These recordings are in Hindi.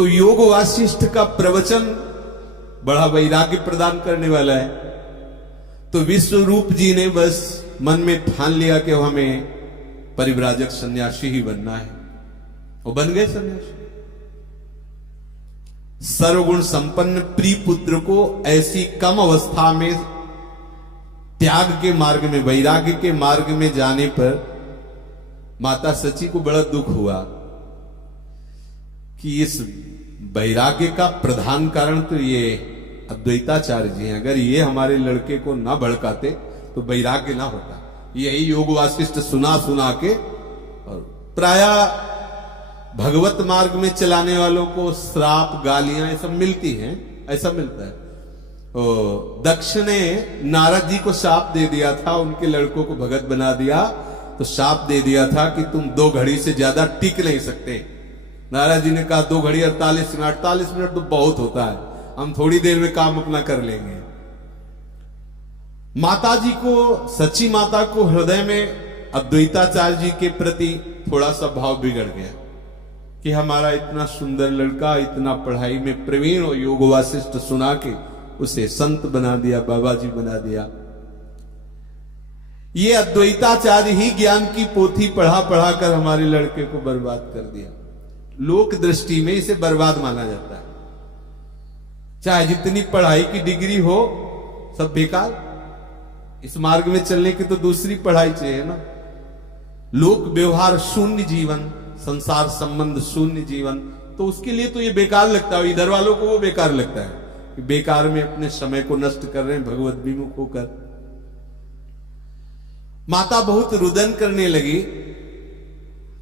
तो योग वासिष्ठ का प्रवचन बड़ा वैराग्य प्रदान करने वाला है। तो विश्वरूप जी ने बस मन में ठान लिया कि हमें परिव्राजक सन्यासी ही बनना है। वो बन गए सन्यासी। सर्वगुण संपन्न प्रिय पुत्र को ऐसी कम अवस्था में त्याग के मार्ग में, वैराग्य के मार्ग में जाने पर माता सची को बड़ा दुख हुआ कि इस वैराग्य का प्रधान कारण तो ये अद्वैताचार्य जी हैं। अगर ये हमारे लड़के को ना भड़काते तो वैराग्य ना होता। यही योग वासिष्ठ सुना सुना के, और प्राय भगवत मार्ग में चलाने वालों को श्राप गालियां ये सब मिलती हैं, ऐसा मिलता है। दक्ष ने नारद जी को शाप दे दिया था, उनके लड़कों को भगत बना दिया, तो शाप दे दिया था कि तुम 2 घड़ी से ज्यादा टिक नहीं सकते। नारद जी ने कहा 2 घड़ी 48 मिनट, 48 मिनट तो बहुत होता है, हम थोड़ी देर में काम अपना कर लेंगे। माता जी को, सच्ची माता को हृदय में अद्वैताचार्य जी के प्रति थोड़ा सा भाव बिगड़ गया कि हमारा इतना सुंदर लड़का, इतना पढ़ाई में प्रवीण और योग वासिष्ठ सुना के उसे संत बना दिया, बाबा जी बना दिया। ये अद्वैताचार्य ही ज्ञान की पोथी पढ़ा पढ़ा कर हमारे लड़के को बर्बाद कर दिया। लोक दृष्टि में इसे बर्बाद माना जाता है। चाहे जितनी पढ़ाई की डिग्री हो, सब बेकार। इस मार्ग में चलने की तो दूसरी पढ़ाई चाहिए ना। लोक व्यवहार शून्य जीवन, संसार संबंध शून्य जीवन, तो उसके लिए तो ये बेकार लगता है। इधर वालों को वो बेकार लगता है कि बेकार में अपने समय को नष्ट कर रहे हैं भगवत विमुख होकर। माता बहुत रुदन करने लगी।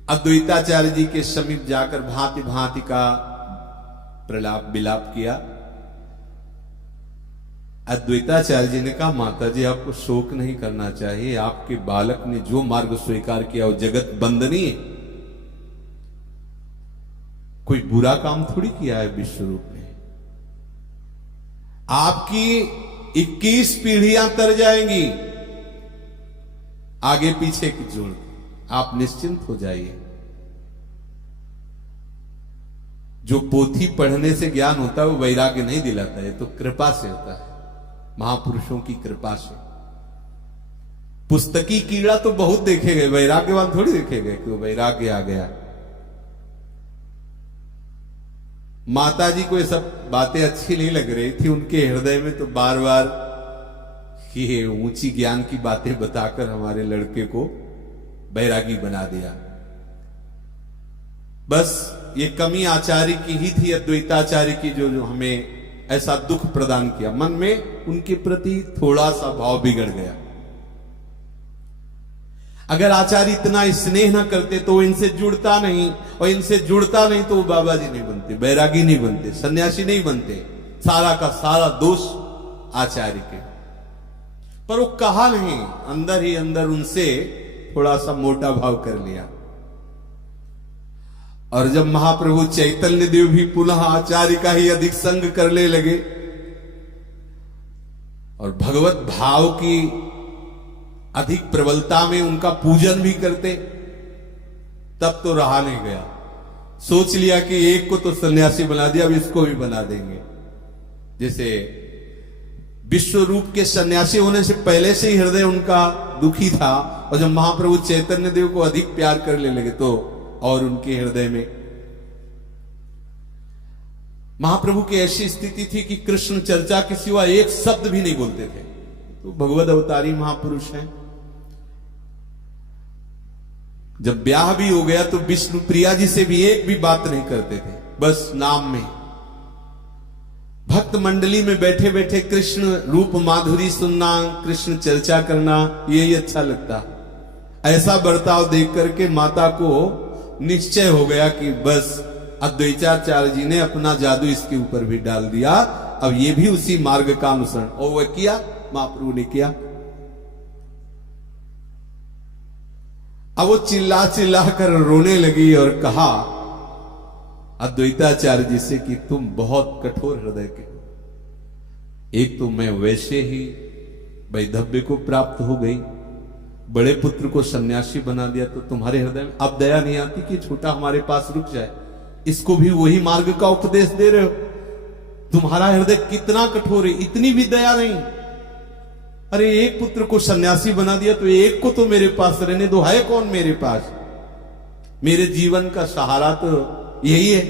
अद्वैताचार्य जी के समीप जाकर भांति भांति का प्रलाप विलाप किया। अद्वैताचार्य जी ने कहा, माता जी आपको शोक नहीं करना चाहिए, आपके बालक ने जो मार्ग स्वीकार किया वो जगत बंदनीय है, कोई बुरा काम थोड़ी किया है विश्वरूप ने। आपकी 21 पीढ़ियां तर जाएंगी आगे पीछे की जोड़, आप निश्चिंत हो जाइए। जो पोथी पढ़ने से ज्ञान होता है वो वैराग्य नहीं दिलाता है, तो कृपा से होता है, महापुरुषों की कृपा से। पुस्तकी कीड़ा तो बहुत देखे गए, वैराग्यवान थोड़ी देखे गए कि वो वैराग्य आ गया। माता जी को ये सब बातें अच्छी नहीं लग रही थी। उनके हृदय में तो बार बार ये ऊंची ज्ञान की बातें बताकर हमारे लड़के को बैरागी बना दिया। बस ये कमी आचार्य की ही थी, अद्वैताचार्य की, जो हमें ऐसा दुख प्रदान किया। मन में उनके प्रति थोड़ा सा भाव बिगड़ गया। अगर आचार्य इतना स्नेह न करते तो वो इनसे जुड़ता नहीं, और इनसे जुड़ता नहीं तो वो बाबा जी नहीं बनते, बैरागी नहीं बनते, सन्यासी नहीं बनते। सारा का सारा दोष आचार्य के। पर वो कहा नहीं, अंदर ही अंदर उनसे थोड़ा सा मोटा भाव कर लिया। और जब महाप्रभु चैतन्य देव भी पुनः आचार्य का ही अधिक संग करने लगे और भगवत भाव की अधिक प्रबलता में उनका पूजन भी करते, तब तो रहा नहीं गया। सोच लिया कि एक को तो सन्यासी बना दिया, अब इसको भी बना देंगे। जैसे विश्वरूप के सन्यासी होने से पहले से ही हृदय उनका दुखी था, और जब महाप्रभु चैतन्य देव को अधिक प्यार करने लगे तो और उनके हृदय में महाप्रभु की ऐसी स्थिति थी कि कृष्ण चर्चा के सिवा एक शब्द भी नहीं बोलते थे। तो भगवत अवतारी महापुरुष हैं। जब ब्याह भी हो गया तो विष्णु प्रिया जी से भी एक भी बात नहीं करते थे, बस नाम में। भक्त मंडली में बैठे बैठे कृष्ण रूप माधुरी सुनना, कृष्ण चर्चा करना, यही अच्छा लगता। ऐसा बर्ताव देख करके माता को निश्चय हो गया कि बस अद्वैताचार्य जी ने अपना जादू इसके ऊपर भी डाल दिया, अब ये भी उसी मार्ग का अनुसरण। और वह किया, महाप्रभु ने किया। अब वो चिल्ला चिल्ला कर रोने लगी और कहा अद्वैताचार्य जी से कि तुम बहुत कठोर हृदय के हो। एक तो मैं वैसे ही वैधव्य को प्राप्त हो गई, बड़े पुत्र को सन्यासी बना दिया, तो तुम्हारे हृदय में अब दया नहीं आती कि छोटा हमारे पास रुक जाए। इसको भी वही मार्ग का उपदेश दे रहे हो। तुम्हारा हृदय कितना कठोर है, इतनी भी दया नहीं। अरे एक पुत्र को सन्यासी बना दिया तो एक को तो मेरे पास रहने दो, है कौन मेरे पास? मेरे जीवन का सहारा तो यही है।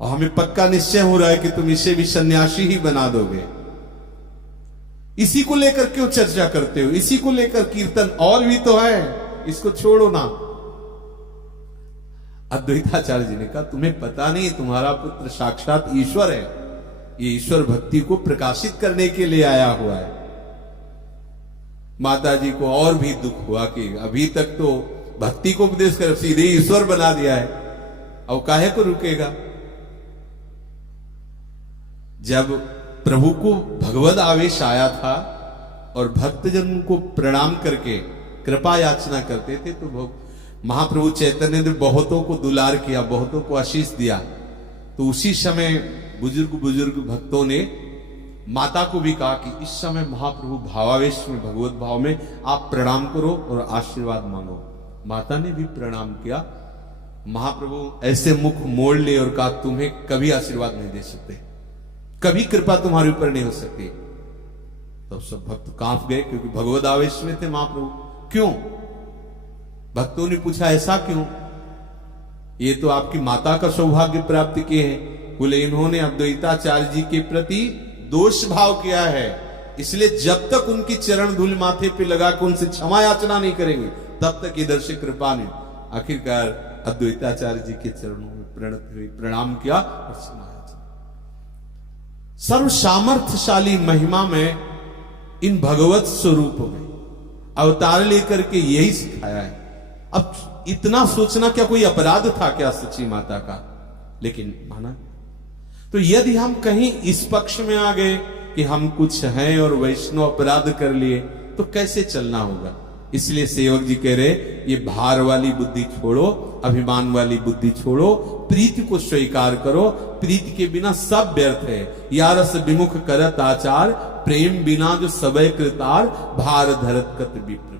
और हमें पक्का निश्चय हो रहा है कि तुम इसे भी सन्यासी ही बना दोगे। इसी को लेकर क्यों चर्चा करते हो? इसी को लेकर कीर्तन और भी तो है, इसको छोड़ो ना। अद्वैताचार्य जी ने कहा तुम्हें पता नहीं, तुम्हारा पुत्र साक्षात ईश्वर है। ये ईश्वर भक्ति को प्रकाशित करने के लिए आया हुआ है। माता जी को और भी दुख हुआ कि अभी तक तो भक्ति को उपदेश कर सीधे ईश्वर बना दिया है, और काहे को रुकेगा? जब प्रभु को भगवद आवेश आया था और भक्तजन को प्रणाम करके कृपा याचना करते थे, तो महाप्रभु चैतन्य ने बहुतों को दुलार किया, बहुतों को आशीष दिया। तो उसी समय बुजुर्ग भक्तों ने माता को भी कहा कि इस समय महाप्रभु भावावेश में, भगवत भाव में आप प्रणाम करो और आशीर्वाद मांगो। माता ने भी प्रणाम किया। महाप्रभु ऐसे मुख मोड़ ले और कहा तुम्हें कभी आशीर्वाद नहीं दे सकते, कभी कृपा तुम्हारे ऊपर नहीं हो सकती। तो सब भक्त कांप गए, क्योंकि भगवत आवेश में थे महाप्रभु। क्यों? भक्तों ने पूछा ऐसा क्यों? ये तो आपकी माता का सौभाग्य प्राप्त किए हैं। बोले इन्होंने अद्वैताचार्य जी के प्रति दोष भाव किया है, इसलिए जब तक उनकी चरण धूल माथे पे लगा के उनसे क्षमा याचना नहीं करेंगे तब तक इधर से कृपा नहीं। आखिरकार अद्वैताचार्य जी के चरणों में प्रणत हुई, प्रणाम किया और क्षमा याचना। सर्व सामर्थ्यशाली महिमा में इन भगवत स्वरूप में अवतार लेकर के यही सिखाया है। अब इतना सोचना क्या कोई अपराध था क्या सच्ची माता का? लेकिन माना। तो यदि हम कहीं इस पक्ष में आ गए कि हम कुछ हैं और वैष्णव अपराध कर लिए, तो कैसे चलना होगा? इसलिए सेवक जी कह रहे ये भार वाली बुद्धि छोड़ो, अभिमान वाली बुद्धि छोड़ो, प्रीति को स्वीकार करो। प्रीति के बिना सब व्यर्थ है। या रस विमुख करत आचार, प्रेम बिना जो सबय कृतार, भार धरत कत विप्र।